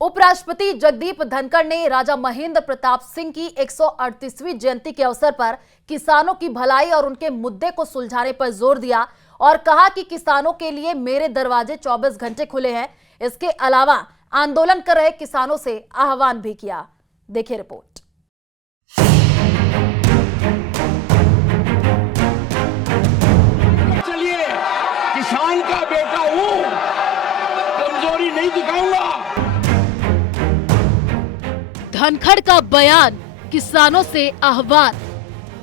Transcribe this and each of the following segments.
उपराष्ट्रपति जगदीप धनखड़ ने राजा महेंद्र प्रताप सिंह की 138वीं जयंती के अवसर पर किसानों की भलाई और उनके मुद्दे को सुलझाने पर जोर दिया और कहा कि किसानों के लिए मेरे दरवाजे 24 घंटे खुले हैं। इसके अलावा आंदोलन कर रहे किसानों से आह्वान भी किया। देखिए रिपोर्ट। चलिए, किसान का बेटा हूं, कमजोरी नहीं दिखाऊंगा। धनखड़ का बयान, किसानों से आह्वान।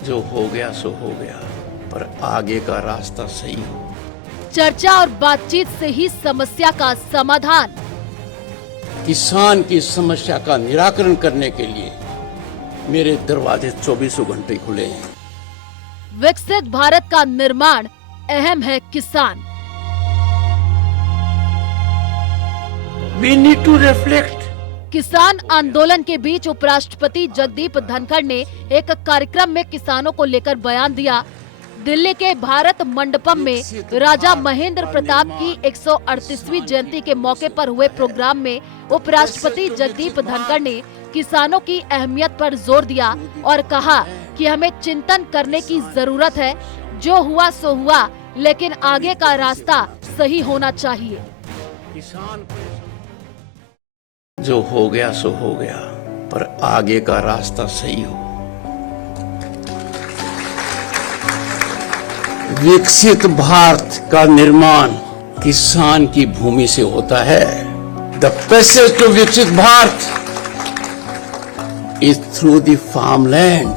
जो हो गया सो हो गया, पर आगे का रास्ता सही हो। चर्चा और बातचीत से ही समस्या का समाधान। किसान की समस्या का निराकरण करने के लिए मेरे दरवाजे 24 घंटे खुले हैं। विकसित भारत का निर्माण अहम है किसान। We need to reflect. किसान आंदोलन के बीच उपराष्ट्रपति जगदीप धनखड़ ने एक कार्यक्रम में किसानों को लेकर बयान दिया। दिल्ली के भारत मंडपम में राजा महेंद्र प्रताप की 138वीं जयंती के मौके पर हुए प्रोग्राम में उपराष्ट्रपति जगदीप धनखड़ ने किसानों की अहमियत पर जोर दिया और कहा कि हमें चिंतन करने की जरूरत है। जो हुआ सो हुआ, लेकिन आगे का रास्ता सही होना चाहिए। जो हो गया सो हो गया, पर आगे का रास्ता सही हो। विकसित भारत का निर्माण किसान की भूमि से होता है। द पैसेज टू विकसित Bharat is through the farmland.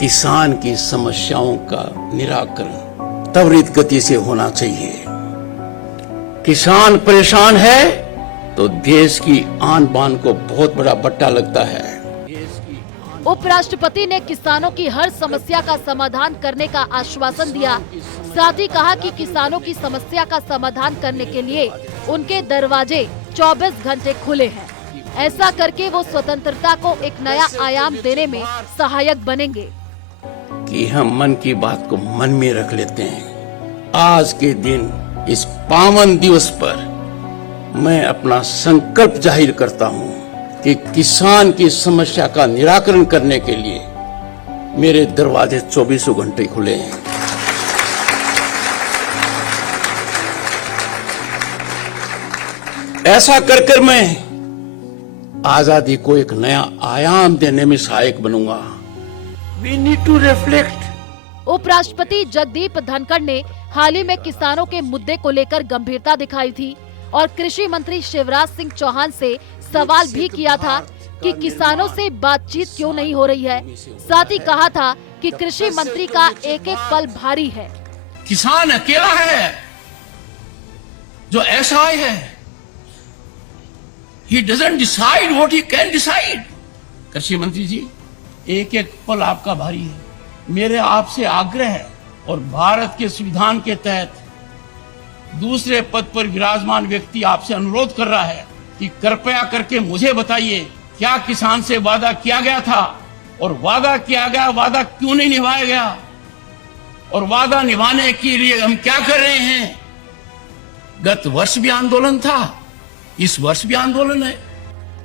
किसान की समस्याओं का निराकरण त्वरित गति से होना चाहिए। किसान परेशान है तो देश की आन बान को बहुत बड़ा बट्टा लगता है। उपराष्ट्रपति ने किसानों की हर समस्या का समाधान करने का आश्वासन दिया। साथ ही कहा कि किसानों की समस्या का समाधान करने के लिए उनके दरवाजे 24 घंटे खुले हैं। ऐसा करके वो स्वतंत्रता को एक नया आयाम देने में सहायक बनेंगे। कि हम मन की बात को मन में रख लेते हैं। आज के दिन, इस पावन दिवस पर मैं अपना संकल्प जाहिर करता हूं कि किसान की समस्या का निराकरण करने के लिए मेरे दरवाजे 24 घंटे खुले हैं। ऐसा कर मैं आजादी को एक नया आयाम देने में सहायक बनूंगा। We need to reflect. उपराष्ट्रपति जगदीप धनखड़ ने हाल ही में किसानों के मुद्दे को लेकर गंभीरता दिखाई थी और कृषि मंत्री शिवराज सिंह चौहान से सवाल भी किया था कि किसानों से बातचीत क्यों नहीं हो रही है। साथ ही कहा था कि कृषि मंत्री का एक एक पल भारी है। किसान अकेला है जो असहाय है। He doesn't decide what he can decide. कृषि मंत्री जी, एक एक पल आपका भारी है। मेरे आपसे आग्रह है और भारत के संविधान के तहत दूसरे पद पर विराजमान व्यक्ति आपसे अनुरोध कर रहा है कि कृपया करके मुझे बताइए, क्या किसान से वादा किया गया था और वादा किया गया वादा क्यों नहीं निभाया गया, और वादा निभाने के लिए हम क्या कर रहे हैं। गत वर्ष भी आंदोलन था, इस वर्ष भी आंदोलन है।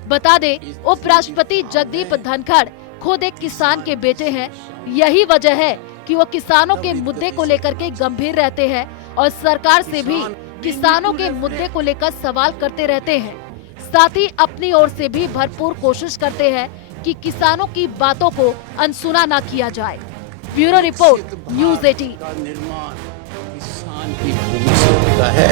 बता दे, उपराष्ट्रपति जगदीप धनखड़ खुद एक किसान के बेटे हैं। यही वजह है कि वो किसानों के मुद्दे को लेकर के गंभीर रहते हैं और सरकार से भी किसानों के मुद्दे को लेकर सवाल करते रहते हैं। साथ ही अपनी ओर से भी भरपूर कोशिश करते हैं कि किसानों की बातों को अनसुना न किया जाए। Bureau report, news 18। निर्माण किसान की भूमि से होता है।